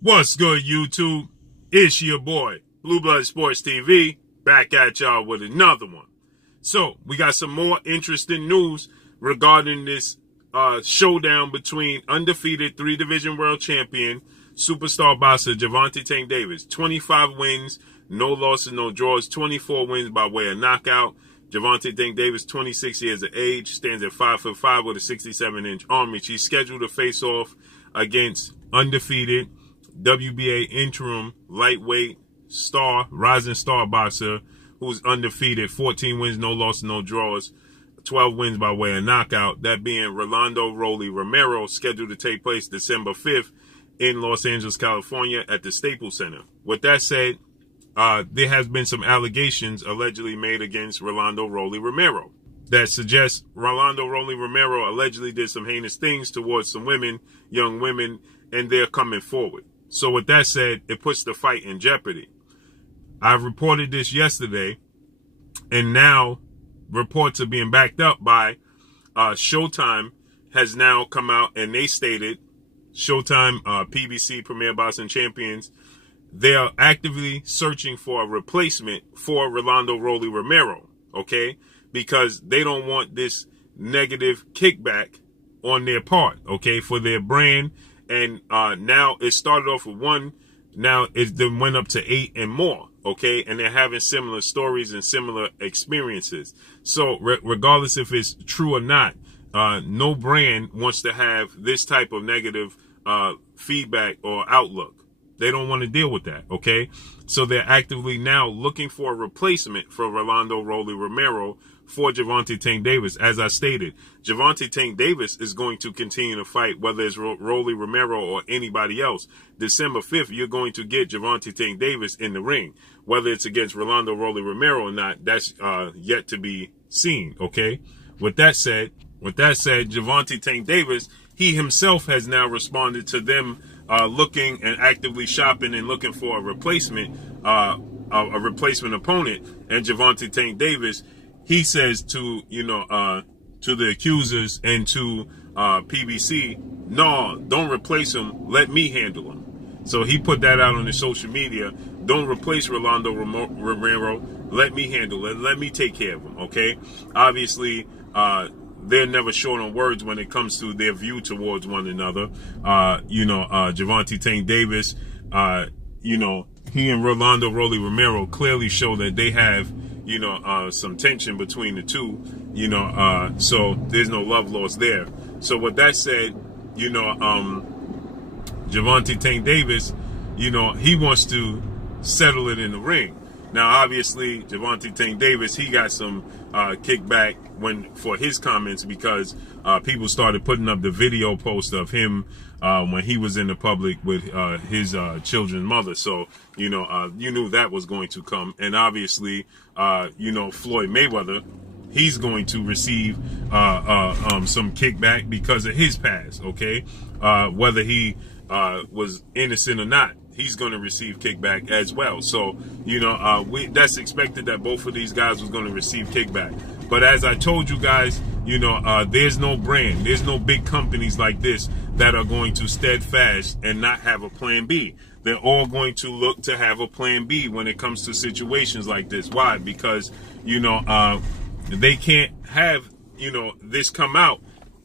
What's good, YouTube? It's your boy, Blue Blood Sports TV, back at y'all with another one. So, we got some more interesting news regarding this showdown between undefeated 3-division world champion, superstar boxer Gervonta Tank Davis. 25 wins, no losses, no draws, 24 wins by way of knockout. Gervonta Tank Davis, 26 years of age, stands at 5'5" with a 67-inch arm reach. He's scheduled to face off against undefeated WBA interim lightweight rising star boxer who's undefeated, 14 wins, no losses, no draws, 12 wins by way of knockout. That being Rolando Romero, scheduled to take place December 5th in Los Angeles, California at the Staples Center. With that said, there has been some allegations allegedly made against Rolando Romero that suggests Rolando Romero allegedly did some heinous things towards some women, young women, and they're coming forward. So with that said, it puts the fight in jeopardy. I reported this yesterday, and now reports are being backed up by Showtime has now come out, and they stated, Showtime, PBC, Premier Boxing Champions, they are actively searching for a replacement for Rolando Romero, okay? Because they don't want this negative kickback on their part, okay, for their brand. And now it started off with 1, now it then went up to 8 and more, okay? And they're having similar stories and similar experiences. So regardless if it's true or not, no brand wants to have this type of negative feedback or outlook. They don't want to deal with that, okay? So they're actively now looking for a replacement for Rolando Romero for Gervonta Tank Davis. As I stated, Gervonta Tank Davis is going to continue to fight, whether it's Romero or anybody else. December 5th, you're going to get Gervonta Tank Davis in the ring. Whether it's against Rolando Romero or not, that's yet to be seen, okay? With that said, Gervonta Tank Davis, he himself has now responded to them looking and actively shopping and looking for a replacement opponent. And Gervonta Tank Davis, he says to, to the accusers and to PBC, no, don't replace him. Let me handle him. So he put that out on his social media. Don't replace Rolando Romero. Let me handle it. Let me take care of him, okay? Obviously, they're never short on words when it comes to their view towards one another. Gervonta Tank Davis, he and Rolando Romero clearly show that they have, some tension between the two, so there's no love lost there. So with that said, Gervonta Tank Davis, he wants to settle it in the ring. Now, obviously, Gervonta Tank Davis, he got some kickback for his comments because people started putting up the video post of him when he was in the public with his children's mother. So, you knew that was going to come. And obviously, Floyd Mayweather, he's going to receive some kickback because of his past, okay? Whether he was innocent or not, he's going to receive kickback as well. So, that's expected that both of these guys was going to receive kickback. But as I told you guys, there's no brand, there's no big companies like this that are going to steadfast and not have a plan B. They're all going to look to have a plan B when it comes to situations like this. Why? Because, they can't have, this come out,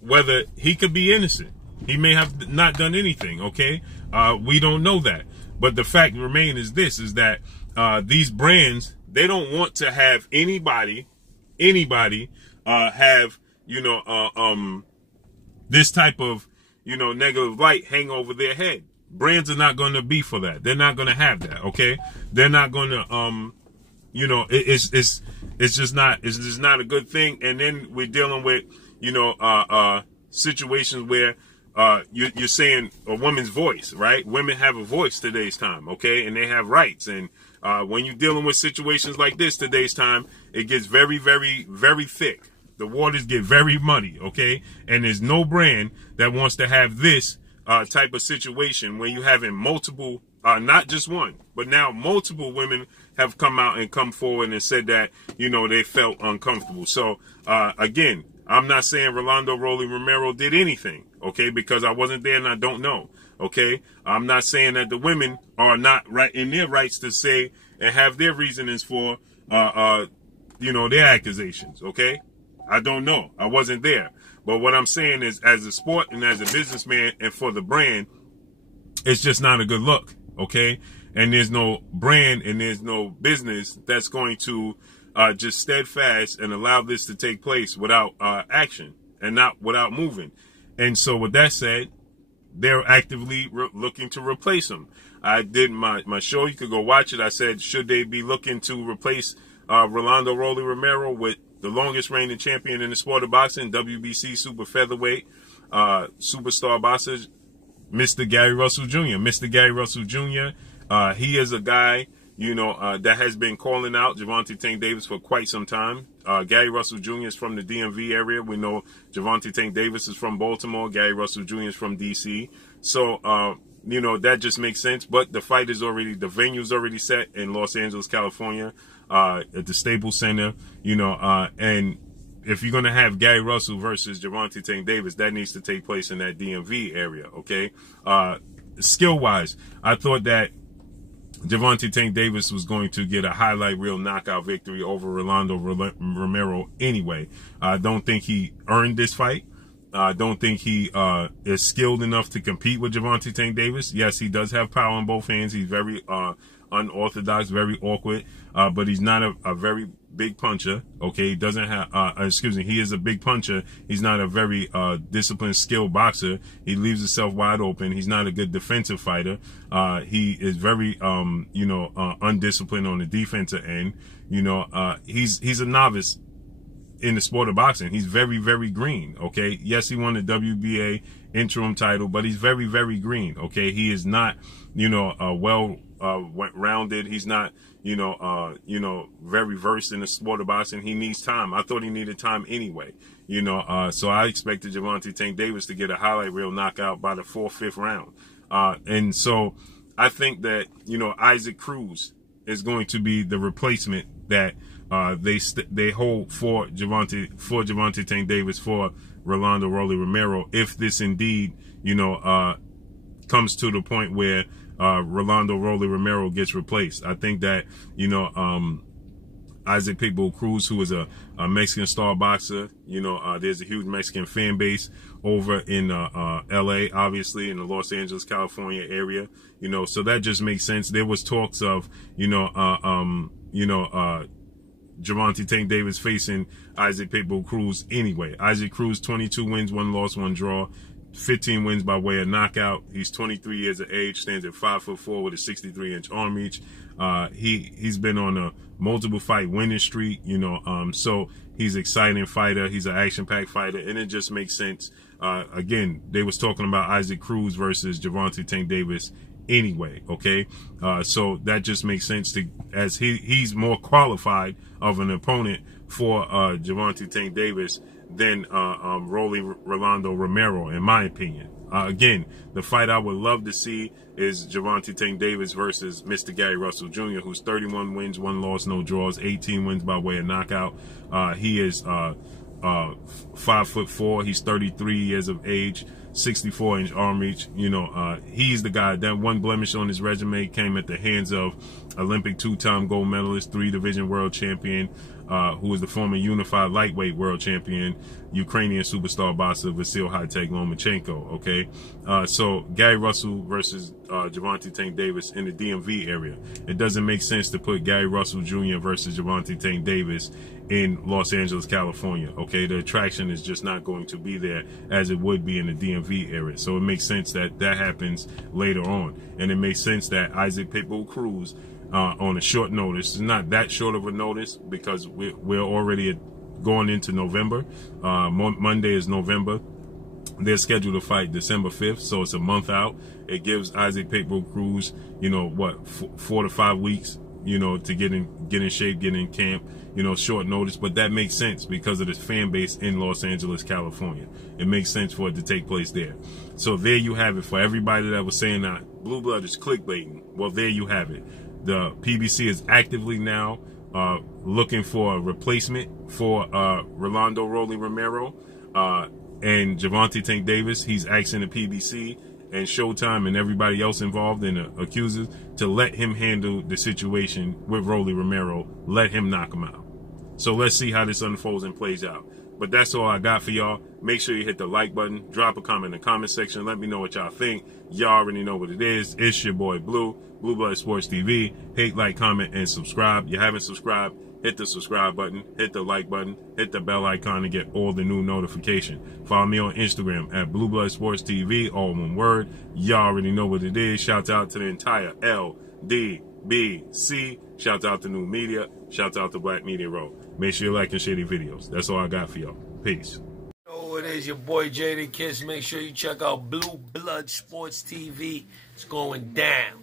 whether he could be innocent. He may have not done anything, okay? We don't know that. But the fact remains is this, is that these brands, they don't want to have anybody have, this type of, negative light hang over their head. Brands are not going to be for that. They're not going to have that, okay? They're not going to, it's just not a good thing. And then we're dealing with, situations where you're saying a woman's voice, right? Women have a voice today's time, okay? And they have rights. And when you're dealing with situations like this today's time, it gets very, very, very thick. The waters get very muddy, okay? And there's no brand that wants to have this type of situation where you having multiple, not just one, but now multiple women have come out and come forward and said that, they felt uncomfortable. So, again, I'm not saying Rolando Romero did anything, okay, because I wasn't there and I don't know. Okay, I'm not saying that the women are not right in their rights to say and have their reasonings for, their accusations. Okay, I don't know. I wasn't there. But what I'm saying is, as a sport and as a businessman and for the brand, it's just not a good look. Okay, and there's no brand and there's no business that's going to just steadfast and allow this to take place without action and not without moving. And so with that said, they're actively looking to replace him. I did my show. You could go watch it. I said, should they be looking to replace Rolando Rolly Romero with the longest reigning champion in the sport of boxing, WBC super featherweight, superstar boxer, Mr. Gary Russell Jr. Mr. Gary Russell Jr., he is a guy, that has been calling out Gervonta Tank Davis for quite some time. Gary Russell Jr. is from the DMV area. We know Gervonta Tank Davis is from Baltimore. Gary Russell Jr. is from D.C. So, that just makes sense. But the fight is the venue's already set in Los Angeles, California, at the Staples Center, and if you're going to have Gary Russell versus Gervonta Tank Davis, that needs to take place in that DMV area, okay? Skill-wise, I thought that Gervonta Tank Davis was going to get a highlight reel knockout victory over Rolando Romero anyway. I don't think he earned this fight. I don't think he is skilled enough to compete with Gervonta Tank Davis. Yes, he does have power in both hands. He's very unorthodox, very awkward, but he's not a very big puncher. Okay, he doesn't have, he is a big puncher. He's not a very disciplined, skilled boxer. He leaves himself wide open. He's not a good defensive fighter. He is very, undisciplined on the defensive end. He's a novice in the sport of boxing. He's very, very green. Okay, yes, he won the WBA interim title, but he's very, very green. Okay, he is not, rounded. He's not, very versed in the sport of boxing. He needs time. I thought he needed time anyway. So I expected Gervonta Tank Davis to get a highlight reel knockout by the 4th, 5th round. And so I think that, Isaac Cruz is going to be the replacement that they hold for Gervonta Tank Davis for Rolando Rolly Romero, if this indeed, comes to the point where Rolando Rolly Romero gets replaced. I think that, Isaac Pitbull Cruz, who is a Mexican star boxer, there's a huge Mexican fan base over in LA, obviously, in the Los Angeles, California area, so that just makes sense. There was talks of, Gervonta Tank Davis facing Isaac Pitbull Cruz anyway. Isaac Cruz, 22 wins, 1 loss, 1 draw, 15 wins by way of knockout. He's 23 years of age, stands at 5'4" with a 63-inch arm reach. He's been on a multiple fight winning streak, so he's an exciting fighter. He's an action-packed fighter, and it just makes sense. Again, they was talking about Isaac Cruz versus Gervonta Tank Davis anyway, okay? So that just makes sense as he's more qualified of an opponent for Gervonta Tank Davis than Rolando Romero, in my opinion. Again, the fight I would love to see is Gervonta Tank Davis versus Mr. Gary Russell Jr., who's 31 wins, 1 loss, no draws, 18 wins by way of knockout. He is 5'4". He's 33 years of age, 64-inch arm reach. He's the guy. That one blemish on his resume came at the hands of Olympic 2-time gold medalist, 3-division world champion, who is the former unified lightweight world champion, Ukrainian superstar boxer Vasil High-Tech Lomachenko. Okay, so Gary Russell versus Gervonta Tank Davis in the DMV area. It doesn't make sense to put Gary Russell Jr. versus Gervonta Tank Davis in Los Angeles, California. Okay, the attraction is just not going to be there as it would be in the DMV area. So it makes sense that that happens later on, and it makes sense that Isaac Pitbull Cruz, on a short notice, it's not that short of a notice because we're already going into November. Monday is November. They're scheduled to fight December 5th, so it's a month out. It gives Isaac Pitbull Cruz, 4 to 5 weeks, to get in shape, get in camp, short notice. But that makes sense because of this fan base in Los Angeles, California. It makes sense for it to take place there. So there you have it. For everybody that was saying that Blue Blood is clickbaiting, well, there you have it. The PBC is actively now looking for a replacement for Rolando Rolly Romero and Gervonta Tank Davis. He's asking the PBC and Showtime and everybody else involved in the accusers to let him handle the situation with Romero. Let him knock him out. So let's see how this unfolds and plays out. But that's all I got for y'all. Make sure you hit the like button. Drop a comment in the comment section. Let me know what y'all think. Y'all already know what it is. It's your boy Blue, Blue Blood Sports TV. Hate, like, comment, and subscribe. You haven't subscribed, hit the subscribe button, hit the like button, hit the bell icon to get all the new notification. Follow me on Instagram at Blue Blood Sports TV, all one word. Y'all already know what it is. Shout out to the entire LDBC. Shout out to New Media. Shout out to Black Media Row. Make sure you like and share these videos. That's all I got for y'all. Peace. Oh, it is your boy Jada Kiss. Make sure you check out Blue Blood Sports TV. It's going down.